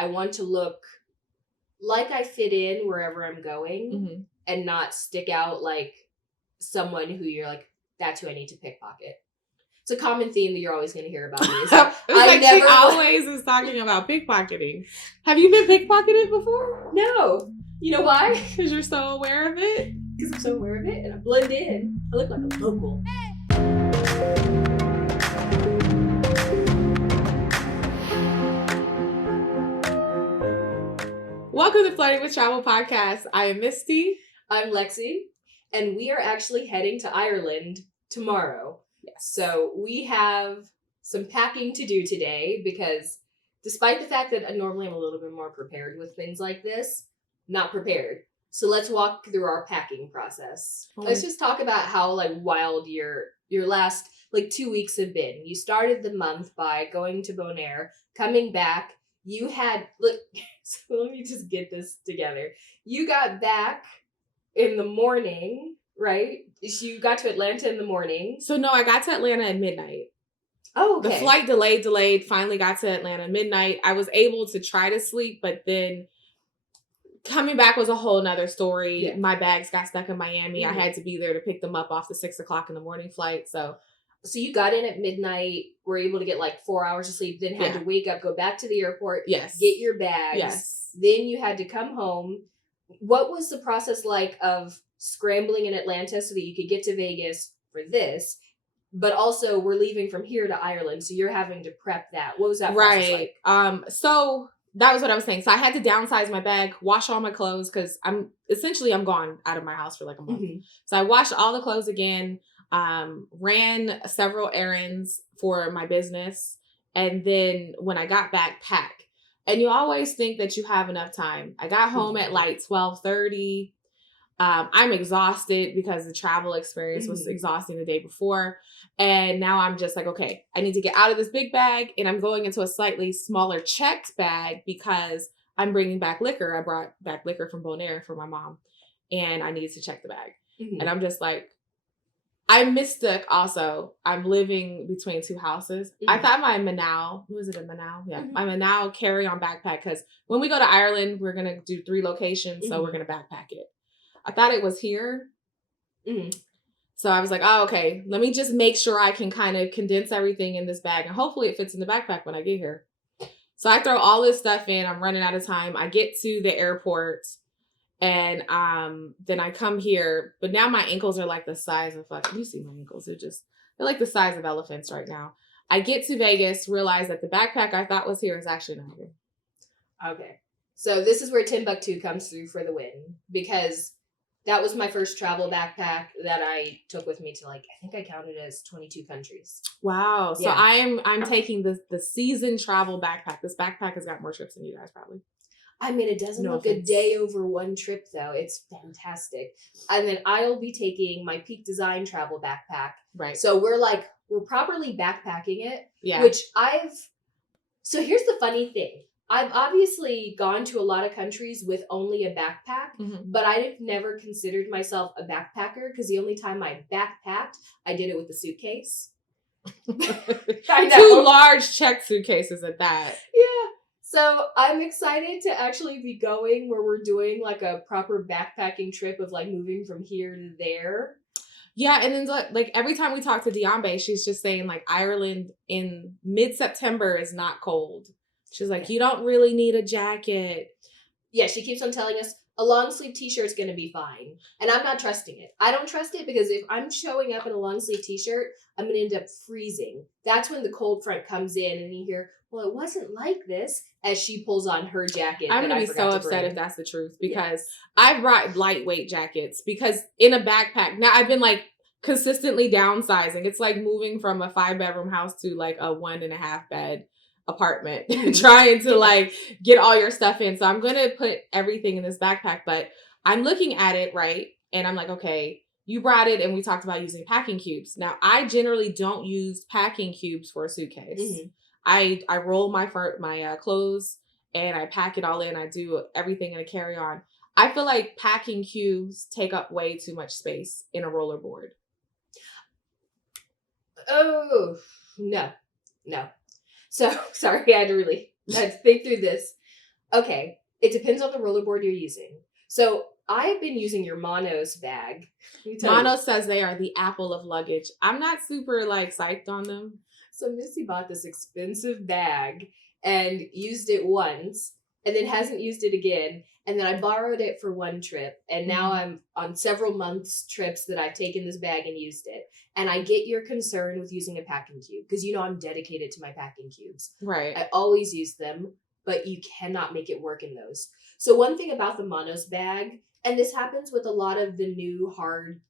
I want to look like I fit in wherever I'm going and not stick out like someone who you're like, that's who I need to pickpocket. It's a common theme that you're always going to hear about me. Is that she always is talking about pickpocketing. Have you been pickpocketed before? No. You know why? Because you're so aware of it? Because I'm so aware of it and I blend in. I look like a local. Welcome to Flirting with Travel Podcast. I am Misty. I'm Lexi. And we are actually heading to Ireland tomorrow. Yes. So we have some packing to do today because despite the fact that normally I'm a little bit more prepared with things like this, not prepared. So let's walk through our packing process. Let's just talk about how wild your last 2 weeks have been. You started the month by going to Bonaire, coming back. You had, so let me just get this together. You got back in the morning, right? You got to Atlanta in the morning. So no, I got to Atlanta at midnight. Oh, okay. The flight delayed, finally got to Atlanta midnight. I was able to try to sleep, but then coming back was a whole nother story. Yeah. My bags got stuck in Miami. I had to be there to pick them up off the 6 o'clock in the morning flight. So you got in at midnight, were able to get 4 hours of sleep, then had to wake up, go back to the airport, yes, get your bags. Yes. Then you had to come home. What was the process like of scrambling in Atlanta so that you could get to Vegas for this? But also we're leaving from here to Ireland, so you're having to prep that. What was that process like? So that was what I was saying. So I had to downsize my bag, wash all my clothes, because I'm gone out of my house for a month. So I washed all the clothes again, ran several errands for my business, and then when I got back, pack. And you always think that you have enough time. I got home at 12:30. I'm exhausted because the travel experience was exhausting the day before. And now I'm just okay, I need to get out of this big bag, and I'm going into a slightly smaller checked bag because I'm bringing back liquor. I brought back liquor from Bonaire for my mom, and I needed to check the bag. And I'm just I mistook also. I'm living between two houses. I thought my Manaus, was it a Manaus? Yeah. My Manaus carry-on backpack, because when we go to Ireland, we're going to do 3 locations, so we're going to backpack it. I thought it was here. So I was oh, okay, let me just make sure I can kind of condense everything in this bag, and hopefully it fits in the backpack when I get here. So I throw all this stuff in. I'm running out of time. I get to the airport, and then I come here, but now my ankles are the size of you see my ankles. They're the size of elephants right now. I get to Vegas, realize that the backpack I thought was here is actually not here. Okay. So this is where Timbuktu comes through for the win, because that was my first travel backpack that I took with me to I think I counted as 22 countries. Wow. So yeah. I'm taking the season travel backpack. This backpack has got more trips than you guys probably. I mean, it doesn't look a day over one trip, though. It's fantastic. And then I'll be taking my Peak Design travel backpack. Right. So we're properly backpacking it. Yeah. So here's the funny thing. I've obviously gone to a lot of countries with only a backpack, but I've never considered myself a backpacker because the only time I backpacked, I did it with a suitcase. I know. 2 large checked suitcases at that. Yeah. So I'm excited to actually be going where we're doing a proper backpacking trip of moving from here to there. Yeah, and then every time we talk to Diambe, she's just saying Ireland in mid-September is not cold. She's you don't really need a jacket. Yeah, she keeps on telling us a long sleeve t-shirt's going to be fine. And I'm not trusting it. I don't trust it because if I'm showing up in a long sleeve t-shirt, I'm going to end up freezing. That's when the cold front comes in and you hear, well, it wasn't like this, as she pulls on her jacket. I'm going to be so upset if that's the truth, because I brought lightweight jackets, because in a backpack, now I've been consistently downsizing. It's moving from a 5-bedroom house to a 1.5 bed apartment, trying to get all your stuff in. So I'm going to put everything in this backpack, but I'm looking at it, right? And I'm okay, you brought it, and we talked about using packing cubes. Now, I generally don't use packing cubes for a suitcase. I roll my clothes and I pack it all in. I do everything in a carry-on. I feel packing cubes take up way too much space in a rollerboard. Oh, no. So, sorry, I had to think through this. Okay, it depends on the rollerboard you're using. So I've been using your Monos bag. Let me tell you. Mono says they are the apple of luggage. I'm not super like psyched on them. So Missy bought this expensive bag and used it once and then hasn't used it again. And then I borrowed it for one trip. And now I'm on several months trips that I've taken this bag and used it. And I get your concern with using a packing cube because you know I'm dedicated to my packing cubes. Right. I always use them, but you cannot make it work in those. So one thing about the Monos bag, and this happens with a lot of the new hard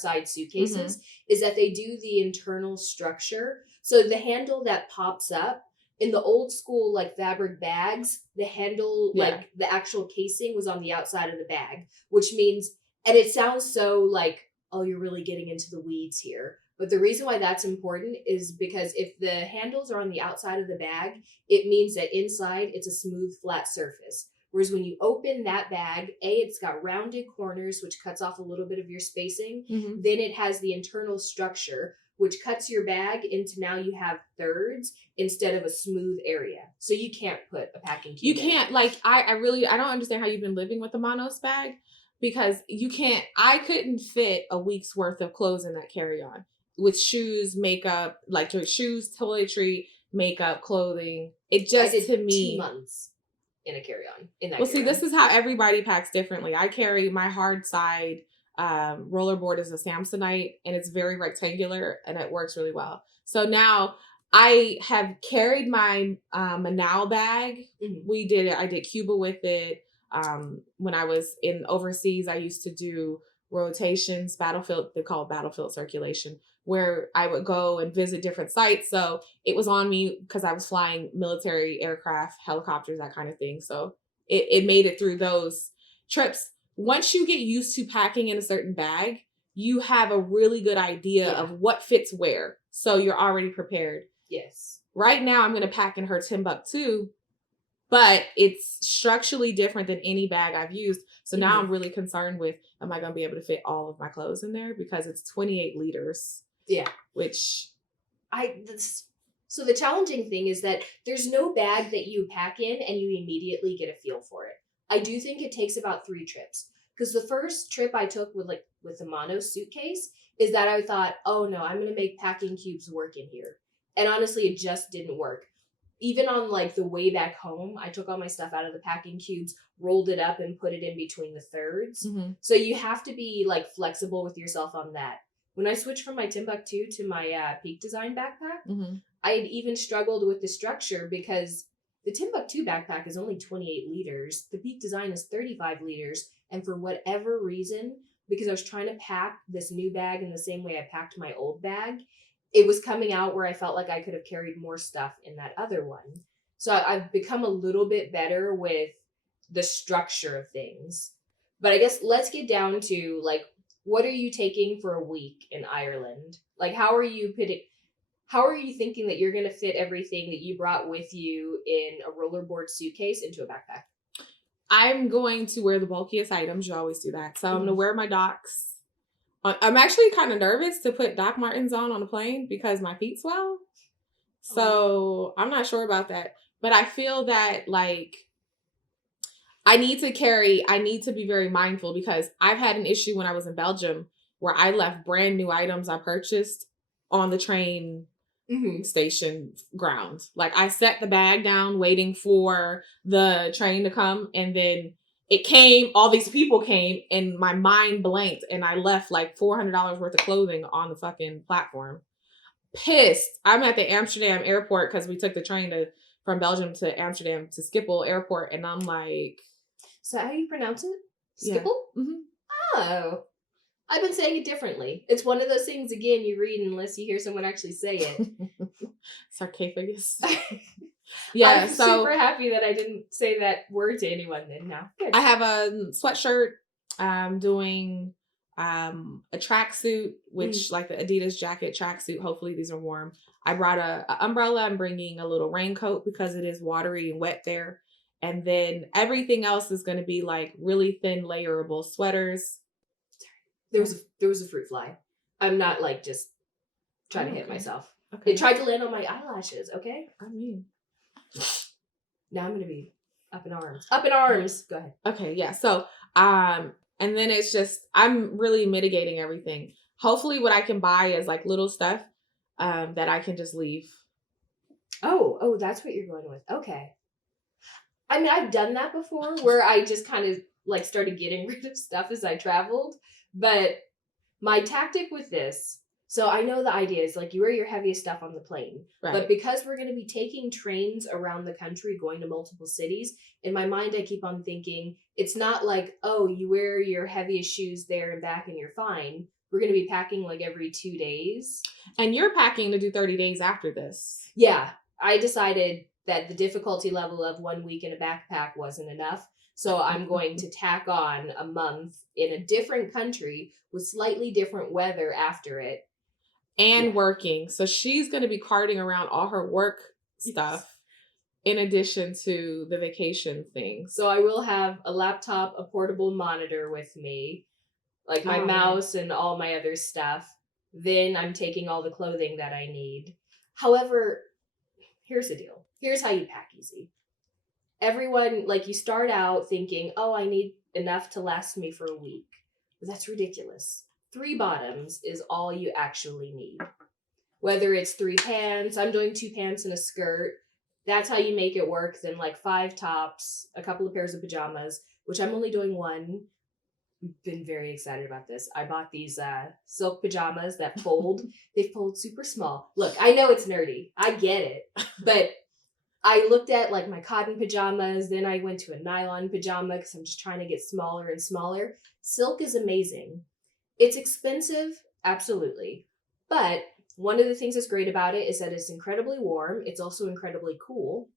side suitcases, is that they do the internal structure. So the handle that pops up in the old school like fabric bags, the handle, like the actual casing was on the outside of the bag, which means, and it sounds so like, oh, you're really getting into the weeds here. But the reason why that's important is because if the handles are on the outside of the bag, it means that inside it's a smooth, flat surface. Whereas when you open that bag, it's got rounded corners, which cuts off a little bit of your spacing. Then it has the internal structure, which cuts your bag into now you have thirds instead of a smooth area. So you can't put a packing cube You can't, like, I don't understand how you've been living with the Monos bag because I couldn't fit a week's worth of clothes in that carry-on with shoes, makeup, like shoes, toiletry, makeup, clothing. It just, I did to me, 2 months in a carry-on. See, this is how everybody packs differently. I carry my hard side rollerboard is a Samsonite and it's very rectangular and it works really well. So now I have carried my Manal bag. We did it. I did Cuba with it. When I was in overseas, I used to do rotations, battlefield, they call it battlefield circulation, where I would go and visit different sites. So it was on me because I was flying military aircraft, helicopters, that kind of thing. So it made it through those trips. Once you get used to packing in a certain bag, you have a really good idea of what fits where. So you're already prepared. Yes. Right now, I'm going to pack in her Timbuktu, but it's structurally different than any bag I've used. So now I'm really concerned with, am I going to be able to fit all of my clothes in there? Because it's 28 liters. Yeah. Which so the challenging thing is that there's no bag that you pack in and you immediately get a feel for it. I do think it takes about 3 trips. Because the first trip I took with the Mono suitcase is that I thought, oh no, I'm going to make packing cubes work in here. And honestly, it just didn't work. Even on like the way back home, I took all my stuff out of the packing cubes, rolled it up and put it in between the thirds. So you have to be like flexible with yourself on that. When I switched from my Timbuktu to my Peak Design backpack, I had even struggled with the structure because the Timbuktu backpack is only 28 liters. The Peak Design is 35 liters. And for whatever reason, because I was trying to pack this new bag in the same way I packed my old bag, it was coming out where I felt like I could have carried more stuff in that other one. So I've become a little bit better with the structure of things. But I guess let's get down to like, what are you taking for a week in Ireland? Like, how are you thinking that you're going to fit everything that you brought with you in a rollerboard suitcase into a backpack? I'm going to wear the bulkiest items. You always do that. So I'm going to wear my Docs. I'm actually kind of nervous to put Doc Martens on a plane because my feet swell. So I'm not sure about that. But I feel that like I need to be very mindful because I've had an issue when I was in Belgium where I left brand new items I purchased on the train station ground. Like I set the bag down waiting for the train to come and then it came, all these people came and my mind blanked and I left like $400 worth of clothing on the fucking platform. Pissed. I'm at the Amsterdam airport because we took the train from Belgium to Amsterdam to Schiphol airport and I'm like... Is that how you pronounce it? Schiphol? Yeah. Oh. I've been saying it differently. It's one of those things, again, you read unless you hear someone actually say it. Sarcophagus. Yeah, I'm super happy that I didn't say that word to anyone then now. Good. I have a sweatshirt. I'm doing a tracksuit, which like the Adidas jacket tracksuit. Hopefully these are warm. I brought a umbrella. I'm bringing a little raincoat because it is watery and wet there. And then everything else is going to be like really thin layerable sweaters. There was a fruit fly. I'm not like just trying to hit myself. Okay. It tried to land on my eyelashes, okay? I mean. Now I'm going to be Up in arms. Up in arms. Go ahead. Okay, yeah. So, and then it's just, I'm really mitigating everything. Hopefully what I can buy is like little stuff that I can just leave. Oh, that's what you're going with. Okay. I mean, I've done that before where I just kind of like started getting rid of stuff as I traveled. But my tactic with this, so I know the idea is like you wear your heaviest stuff on the plane. Right. But because we're going to be taking trains around the country, going to multiple cities, in my mind, I keep on thinking it's not like, oh, you wear your heaviest shoes there and back and you're fine. We're going to be packing like every 2 days. And you're packing to do 30 days after this. Yeah. I decided that the difficulty level of 1 week in a backpack wasn't enough. So I'm going to tack on a month in a different country with slightly different weather after it. And working. So she's going to be carting around all her work stuff in addition to the vacation thing. So I will have a laptop, a portable monitor with me, like my mouse and all my other stuff. Then I'm taking all the clothing that I need. However, here's the deal. Here's how you pack easy. Everyone, like you start out thinking, oh, I need enough to last me for a week. But that's ridiculous. 3 bottoms is all you actually need. Whether it's 3 pants, I'm doing 2 pants and a skirt. That's how you make it work. Then like 5 tops, a couple of pairs of pajamas, which I'm only doing 1. Been very excited about this. I bought these silk pajamas that fold. They fold super small. Look, I know it's nerdy. I get it. But I looked at like my cotton pajamas. Then I went to a nylon pajama because I'm just trying to get smaller and smaller. Silk is amazing. It's expensive, absolutely. But one of the things that's great about it is that it's incredibly warm. It's also incredibly cool.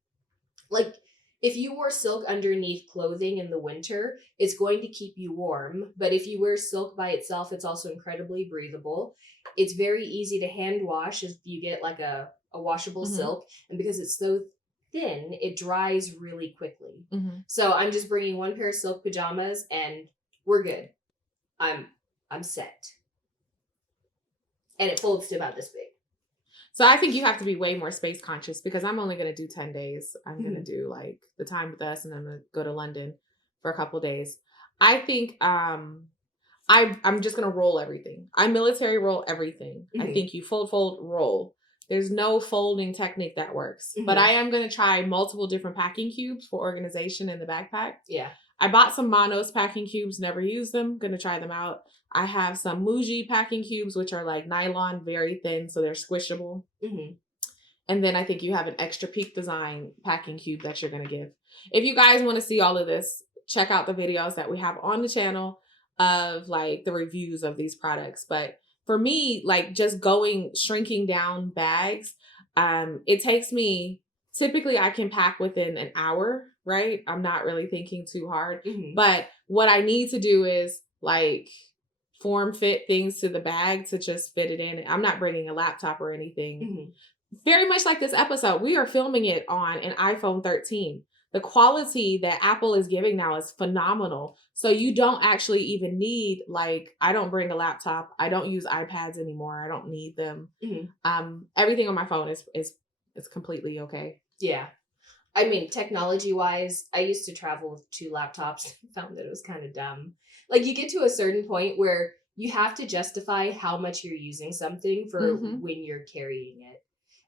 Like, if you wore silk underneath clothing in the winter, it's going to keep you warm. But if you wear silk by itself, it's also incredibly breathable. It's very easy to hand wash if you get like a washable silk. And because it's so thin, it dries really quickly. So I'm just bringing 1 pair of silk pajamas and we're good. I'm set. And it folds to about this big. So I think you have to be way more space conscious because I'm only going to do 10 days. I'm going to do like the time with us and then I'm going to go to London for a couple days. I think I'm just going to roll everything. I military roll everything. I think you fold, roll. There's no folding technique that works. But I am going to try multiple different packing cubes for organization in the backpack. Yeah. I bought some Monos packing cubes, never used them. Going to try them out. I have some Muji packing cubes, which are like nylon, very thin, so they're squishable. And then I think you have an Extra Peak Design packing cube that you're going to give. If you guys want to see all of this, check out the videos that we have on the channel of like the reviews of these products. But for me, like just shrinking down bags, it takes me, typically I can pack within an hour, right? I'm not really thinking too hard. But what I need to do is like form fit things to the bag to just fit it in. I'm not bringing a laptop or anything. Very much like this episode, we are filming it on an iPhone 13. The quality that Apple is giving now is phenomenal. So you don't actually even need, like, I don't bring a laptop. I don't use iPads anymore. I don't need them. Everything on my phone is completely okay. Yeah. I mean, technology-wise, I used to travel with 2 laptops and found that it was kind of dumb. Like, you get to a certain point where you have to justify how much you're using something for when you're carrying it.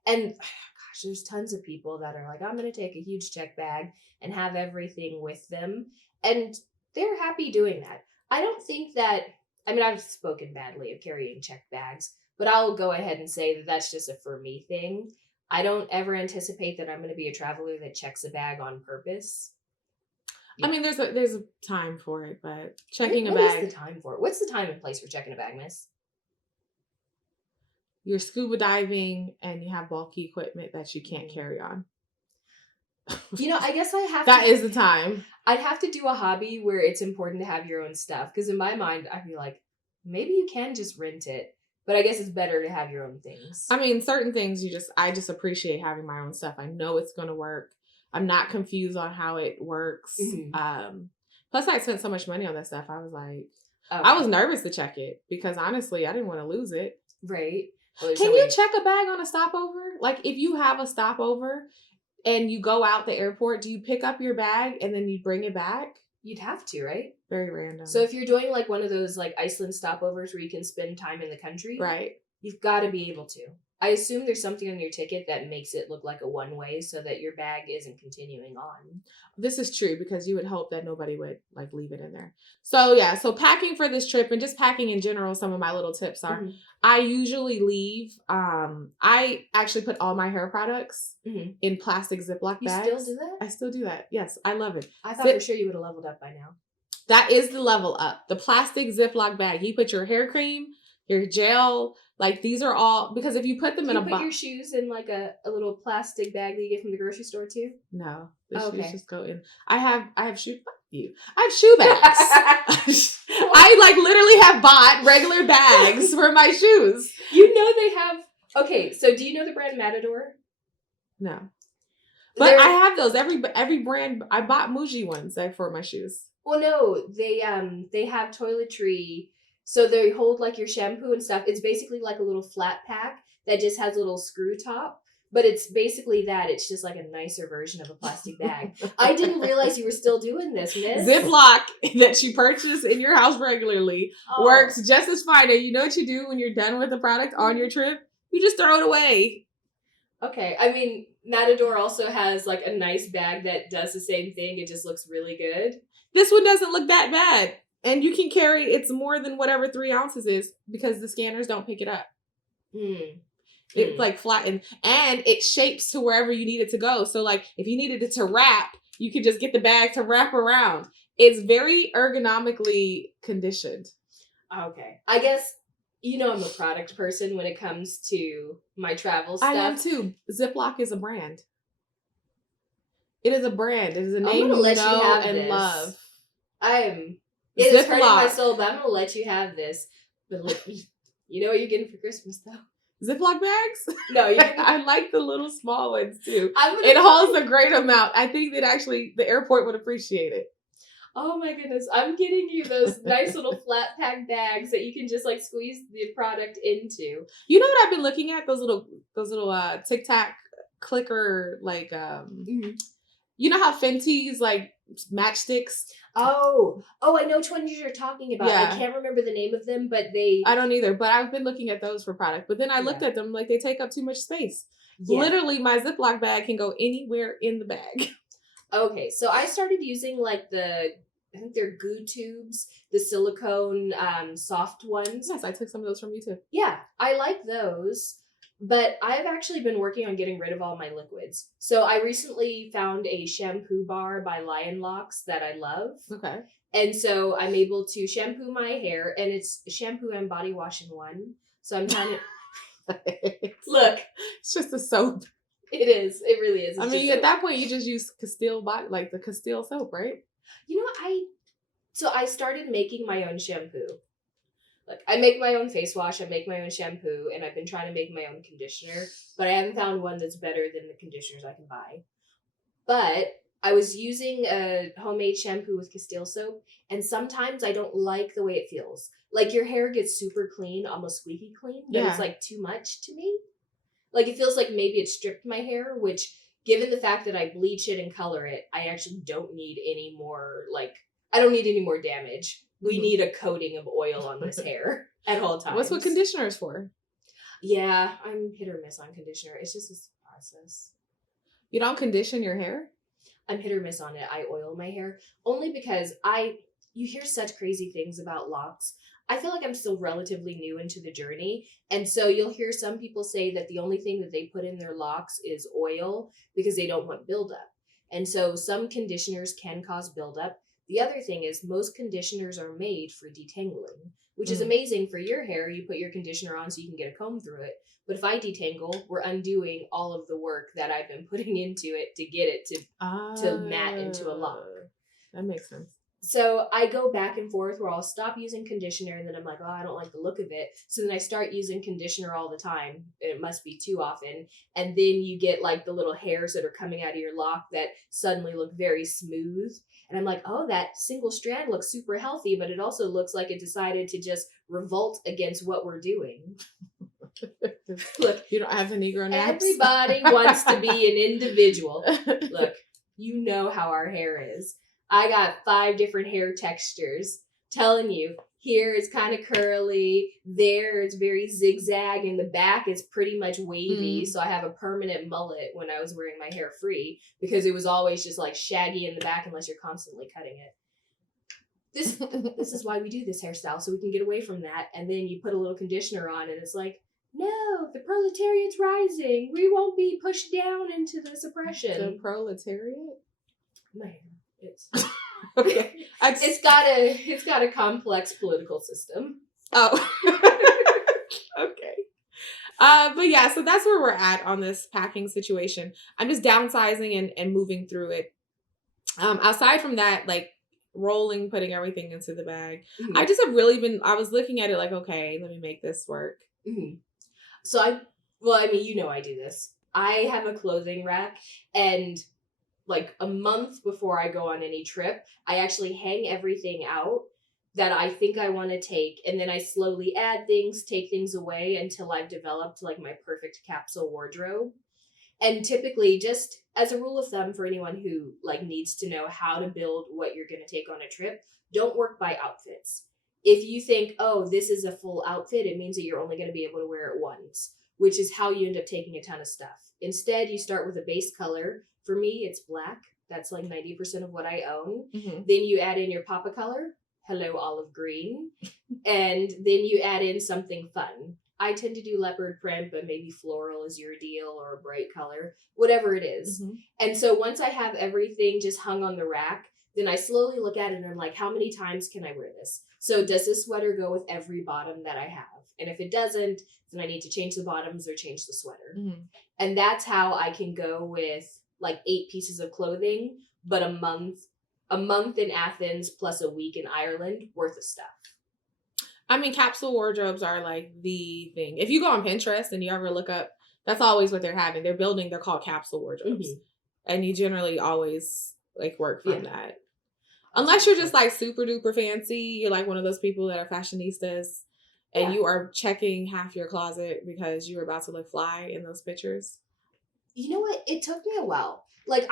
And, gosh, there's tons of people that are like, I'm going to take a huge check bag and have everything with them. And they're happy doing that. I don't think that, I mean, I've spoken badly of carrying check bags, but I'll go ahead and say that that's just a for me thing. I don't ever anticipate that I'm going to be a traveler that checks a bag on purpose. Yeah. I mean, there's a time for it, but checking a bag. What is the time for it? What's the time and place for checking a bag, miss? You're scuba diving and you have bulky equipment that you can't carry on. You know, I guess I have That is the time. I'd have to do a hobby where it's important to have your own stuff. Because in my mind, I'd be like, maybe you can just rent it. But I guess it's better to have your own things. I mean, certain things I just appreciate having my own stuff. I know it's going to work. I'm not confused on how it works. Plus, I spent so much money on that stuff. I was like, I was nervous to check it because honestly, I didn't want to lose it. Right. Can you check a bag on a stopover? Like, if you have a stopover, and you go out the airport, do you pick up your bag and then you bring it back? You'd have to, right? Very random. So if you're doing like one of those like Iceland stopovers where you can spend time in the country, right. You've got to be able to. I assume there's something on your ticket that makes it look like a one-way so that your bag isn't continuing on. This is true because you would hope that nobody would like leave it in there. So yeah, so packing for this trip and just packing in general, some of my little tips are I usually leave, I actually put all my hair products in plastic Ziploc bags. You still do that? I still do that. Yes, I love it. I thought for sure you would have leveled up by now. That is the level up. The plastic Ziploc bag. You put your hair cream, your gel, like these are all, because if you put them in a box. You put your shoes in like a little plastic bag that you get from the grocery store too? No. The shoes just go in. I have shoe I have shoe bags. I like literally have bought regular bags for my shoes. You know they have, okay, so do you know the brand Matador? No. But I have those. Every brand, I bought Muji ones for my shoes. Well, no, they have toiletry. So they hold like your shampoo and stuff. It's basically like a little flat pack that just has a little screw top. But it's basically that. It's just like a nicer version of a plastic bag. I didn't realize you were still doing this, miss. Ziploc that you purchase in your house regularly works just as fine. And you know what you do when you're done with the product on your trip? You just throw it away. Okay. I mean, Matador also has like a nice bag that does the same thing. It just looks really good. This one doesn't look that bad. And you can carry, it's more than whatever 3 ounces is because the scanners don't pick it up. It's like flattened and it shapes to wherever you need it to go. So like if you needed it to wrap, you could just get the bag to wrap around. It's very ergonomically conditioned. Okay. I guess, you know, I'm a product person when it comes to my travel stuff. I am too. Ziploc is a brand. It is a brand. It is a name you know and love. It is hurting my soul, but I'm going to let you have this. But you know what you're getting for Christmas, though? Ziploc bags? No, I like the little small ones, too. It holds a great amount. I think that actually the airport would appreciate it. Oh, my goodness. I'm getting you those nice little flat pack bags that you can just, like, squeeze the product into. You know what I've been looking at? Those little Tic Tac clicker, like, you know how Fenty's, like, matchsticks? Oh, I know which ones you're talking about. Yeah. I can't remember the name of them, but I don't either, but I've been looking at those for product. But then I looked at them, like, they take up too much space. Yeah. Literally, my Ziploc bag can go anywhere in the bag. Okay, so I started using, like, I think they're goo tubes, the silicone soft ones. Yes, I took some of those from you, too. Yeah, I like those. But I've actually been working on getting rid of all my liquids. So I recently found a shampoo bar by Lion Locks that I love. Okay. And so I'm able to shampoo my hair, and it's shampoo and body wash in one. So I'm trying to... Look. It's just a soap. It is. It really is. I mean, at that point, you just use Castile like the Castile soap, right? You know, So I started making my own shampoo. Like, I make my own face wash, I make my own shampoo, and I've been trying to make my own conditioner, but I haven't found one that's better than the conditioners I can buy. But I was using a homemade shampoo with Castile soap, and sometimes I don't like the way it feels. Like, your hair gets super clean, almost squeaky clean, but it's, like, too much to me. Like, it feels like maybe it stripped my hair, which, given the fact that I bleach it and color it, I actually don't need any more, I don't need any more damage. We need a coating of oil on this hair at all times. What's what conditioner is for? Yeah, I'm hit or miss on conditioner. It's just a process. You don't condition your hair? I'm hit or miss on it. I oil my hair only because you hear such crazy things about locks. I feel like I'm still relatively new into the journey. And so you'll hear some people say that the only thing that they put in their locks is oil because they don't want buildup. And so some conditioners can cause buildup. The other thing is most conditioners are made for detangling, which is amazing for your hair. You put your conditioner on so you can get a comb through it. But if I detangle, we're undoing all of the work that I've been putting into it to get it to mat into a lock. That makes sense. So I go back and forth where I'll stop using conditioner and then I'm like, oh, I don't like the look of it. So then I start using conditioner all the time. It must be too often. And then you get like the little hairs that are coming out of your lock that suddenly look very smooth. And I'm like, oh, that single strand looks super healthy, but it also looks like it decided to just revolt against what we're doing. Look, you don't have the Negro naps. Everybody wants to be an individual. Look, you know how our hair is. I got 5 different hair textures. Telling you, here it's kind of curly, there it's very zigzag, and the back is pretty much wavy. So I have a permanent mullet when I was wearing my hair free because it was always just like shaggy in the back unless you're constantly cutting it. This is why we do this hairstyle, so we can get away from that. And then you put a little conditioner on and it's like, no, the proletariat's rising. We won't be pushed down into the suppression. The proletariat? Man, it's okay. It's got a complex political system. Oh. Okay. But yeah, so that's where we're at on this packing situation. I'm just downsizing and moving through it. Aside from that, like rolling, putting everything into the bag. Mm-hmm. I just have really I was looking at it like, okay, let me make this work. Mm-hmm. So I mean, you know I do this. I have a clothing rack, and like a month before I go on any trip, I actually hang everything out that I think I want to take, and then I slowly add things, take things away until I've developed like my perfect capsule wardrobe. And typically, just as a rule of thumb for anyone who like needs to know how to build what you're going to take on a trip, don't work by outfits. If you think, oh, this is a full outfit, it means that you're only going to be able to wear it once, which is how you end up taking a ton of stuff. Instead, you start with a base color. For me, it's black. That's like 90% of what I own. Mm-hmm. Then you add in your papa color. Hello, olive green. And then you add in something fun. I tend to do leopard print, but maybe floral is your deal, or a bright color, whatever it is. Mm-hmm. And so once I have everything just hung on the rack, then I slowly look at it and I'm like, how many times can I wear this? So does this sweater go with every bottom that I have? And if it doesn't, then I need to change the bottoms or change the sweater. Mm-hmm. And that's how I can go with like 8 pieces of clothing, but a month in Athens plus a week in Ireland worth of stuff. I mean, capsule wardrobes are like the thing. If you go on Pinterest and you ever look up, that's always what they're having. They're called capsule wardrobes. Mm-hmm. And you generally always like work from that. Unless you're just like super duper fancy, you're like one of those people that are fashionistas and you are checking half your closet because you were about to look fly in those pictures. You know what? It took me a while. Like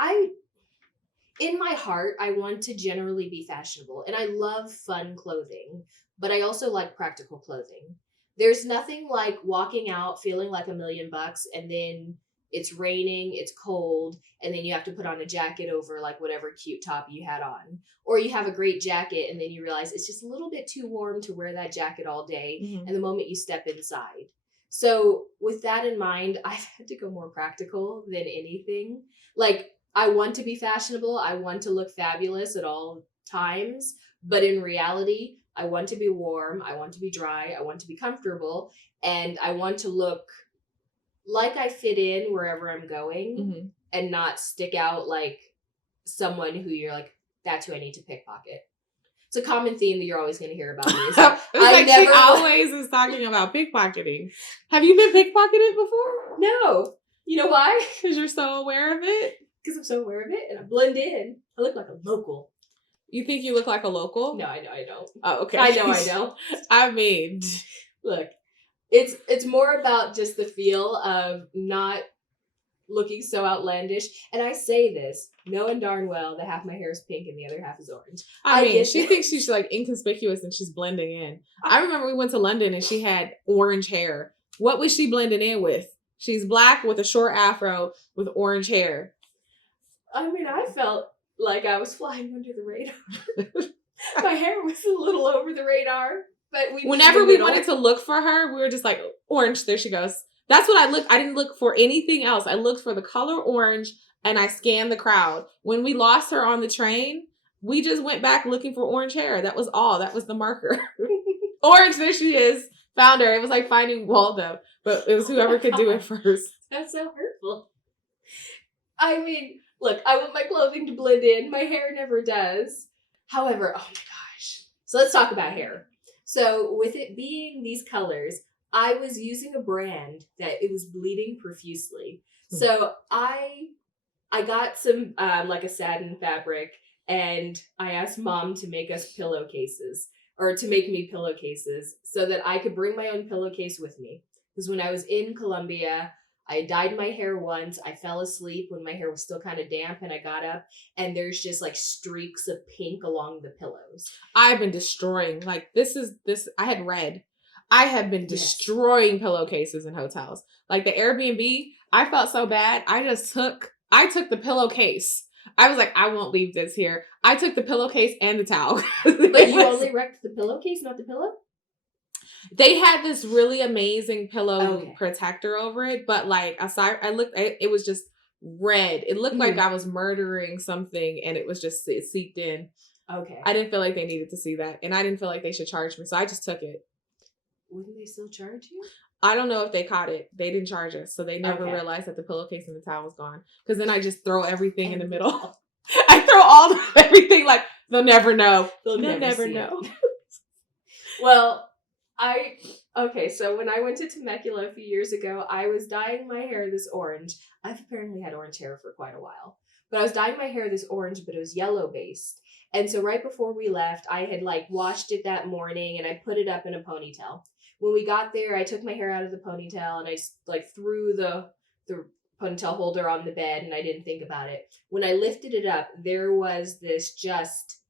in my heart, I want to generally be fashionable and I love fun clothing, but I also like practical clothing. There's nothing like walking out feeling like $1 million and then it's raining, it's cold, and then you have to put on a jacket over like whatever cute top you had on. Or you have a great jacket and then you realize it's just a little bit too warm to wear that jacket all day. Mm-hmm. And the moment you step inside. So with that in mind, I've had to go more practical than anything. Like, I want to be fashionable. I want to look fabulous at all times. But in reality, I want to be warm. I want to be dry. I want to be comfortable. And I want to look like I fit in wherever I'm going and not stick out like someone who you're like, that's who I need to pickpocket. It's a common theme that you're always going to hear about me. It's like, she always is talking about pickpocketing. Have you been pickpocketed before? No. You know why? Because you're so aware of it? Because I'm so aware of it and I blend in. I look like a local. You think you look like a local? No, I know I don't. Oh, okay. I know I don't. I mean, look, it's more about just the feel of not looking so outlandish. And I say this knowing darn well that half my hair is pink and the other half is orange. I mean, she thinks she's like inconspicuous and she's blending in. I remember we went to London and she had orange hair. What was she blending in with? She's black with a short afro with orange hair. I mean, I felt like I was flying under the radar. My hair was a little over the radar, but whenever we wanted to look for her, we were just like, orange, there she goes. That's what I looked. I didn't look for anything else. I looked for the color orange and I scanned the crowd. When we lost her on the train, we just went back looking for orange hair. That was all. That was the marker. Orange, there she is. Found her. It was like finding Waldo, but it was whoever could do it first. That's so hurtful. I mean, look, I want my clothing to blend in. My hair never does. However, oh my gosh. So let's talk about hair. So with it being these colors, I was using a brand that it was bleeding profusely. So I got some like a satin fabric and I asked Mom to make us pillowcases or to make me pillowcases so that I could bring my own pillowcase with me. Because when I was in Colombia, I dyed my hair once. I fell asleep when my hair was still kind of damp, and I got up, and there's just like streaks of pink along the pillows. I've been destroying, like, I had read. I have been destroying pillowcases in hotels. Like the Airbnb, I felt so bad. I took the pillowcase. I was like, I won't leave this here. I took the pillowcase and the towel. But you only wrecked the pillowcase, not the pillow? They had this really amazing pillow protector over it, but like it was just red. It looked like I was murdering something, and it seeped in. Okay. I didn't feel like they needed to see that, and I didn't feel like they should charge me, so I just took it. Wouldn't they still charge you? I don't know if they caught it. They didn't charge us, so they never realized that the pillowcase and the towel was gone. Because then I just throw everything in the middle. I throw everything, like, they'll never know. They'll never know. Well, so when I went to Temecula a few years ago, I was dyeing my hair this orange. I've apparently had orange hair for quite a while. But I was dyeing my hair this orange, but it was yellow based. And so right before we left, I had like washed it that morning and I put it up in a ponytail. When we got there, I took my hair out of the ponytail and I like threw the ponytail holder on the bed, and I didn't think about it. When I lifted it up, there was this just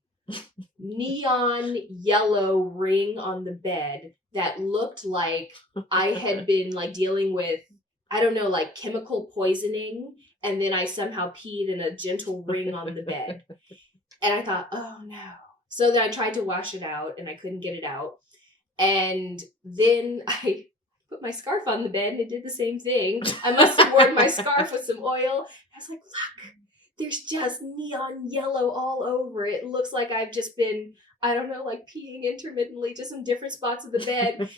neon yellow ring on the bed that looked like I had been like dealing with, I don't know, like chemical poisoning, and then I somehow peed in a gentle ring on the bed. And I thought, oh no. So then I tried to wash it out and I couldn't get it out. And then I put my scarf on the bed and it did the same thing. I must have worn my scarf with some oil. I was like, look, there's just neon yellow all over it. It looks like I've just been, I don't know, like peeing intermittently to some different spots of the bed.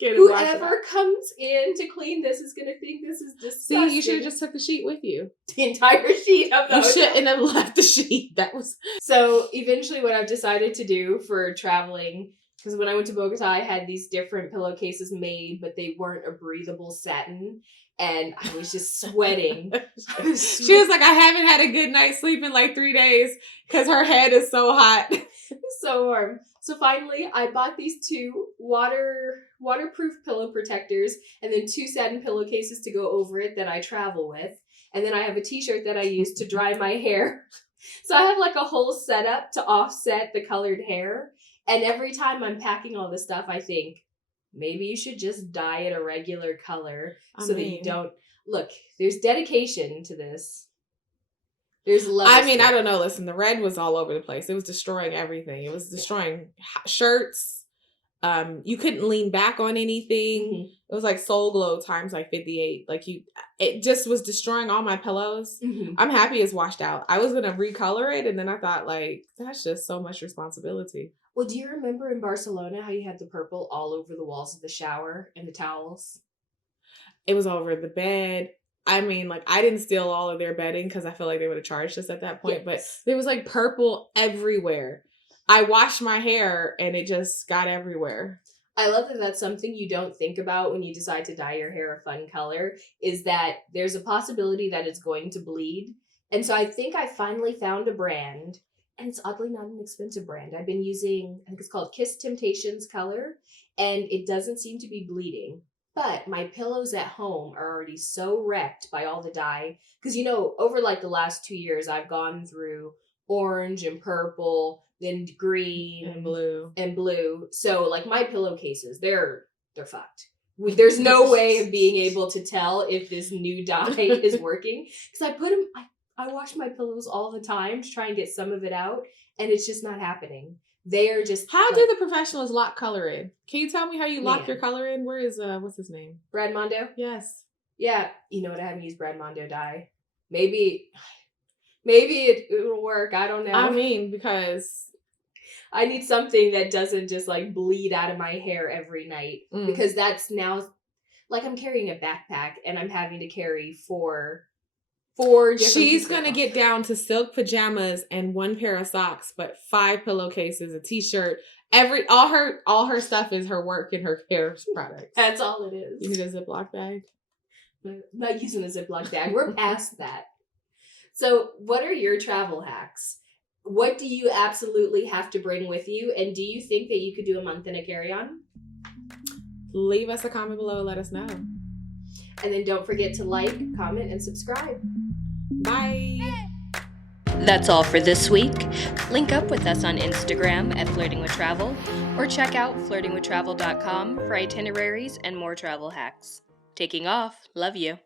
Whoever comes in to clean this is going to think this is disgusting. See, you should have just took the sheet with you. The entire sheet of the You shouldn't have left the sheet. That was... So eventually what I've decided to do for traveling, because when I went to Bogota, I had these different pillowcases made, but they weren't a breathable satin. And I was just sweating. She was like, I haven't had a good night's sleep in like 3 days because her head is so hot. So warm. So finally, I bought these 2 waterproof pillow protectors and then 2 satin pillowcases to go over it that I travel with. And then I have a t-shirt that I use to dry my hair. So I have like a whole setup to offset the colored hair. And every time I'm packing all this stuff, I think, maybe you should just dye it a regular color that you don't... Look, there's dedication to this. There's love. I mean, I don't know. Listen, the red was all over the place. It was destroying everything. It was destroying shirts. You couldn't lean back on anything. Mm-hmm. It was like Soul Glow times like 58. Like it just was destroying all my pillows. Mm-hmm. I'm happy it's washed out. I was going to recolor it. And then I thought, like, that's just so much responsibility. Well, do you remember in Barcelona how you had the purple all over the walls of the shower and the towels? It was all over the bed. I mean, like, I didn't steal all of their bedding because I feel like they would have charged us at that point. Yes. But there was like purple everywhere. I washed my hair and it just got everywhere. I love that that's something you don't think about when you decide to dye your hair a fun color, is that there's a possibility that it's going to bleed. And so I think I finally found a brand. And it's oddly not an expensive brand. I've been using, I think it's called Kiss Temptations color, and it doesn't seem to be bleeding. But my pillows at home are already so wrecked by all the dye. Because, over like the last 2 years, I've gone through orange and purple, then green and blue. So like my pillowcases, they're fucked. There's no way of being able to tell if this new dye is working. Because I wash my pillows all the time to try and get some of it out, and it's just not happening. They are just... How do the professionals lock color in? Can you tell me how you lock your color in? Where is, what's his name? Brad Mondo? Yes. Yeah. You know what? I haven't used Brad Mondo dye. Maybe it'll work. I don't know. I mean, because... I need something that doesn't just like bleed out of my hair every night. Because that's now... Like I'm carrying a backpack, and I'm having to carry 4 different... She's gonna get down to silk pajamas and 1 pair of socks, but 5 pillowcases, a t-shirt. All her stuff is her work and her hair products. That's all it is. You need a Ziploc bag? I'm not using a Ziploc bag. We're past that. So what are your travel hacks? What do you absolutely have to bring with you? And do you think that you could do a month in a carry-on? leave us a comment below and let us know. And then don't forget to like, comment, and subscribe. Bye. That's all for this week. Link up with us on Instagram at Flirting with Travel, or check out flirtingwithtravel.com for itineraries and more travel hacks. Taking off. Love you.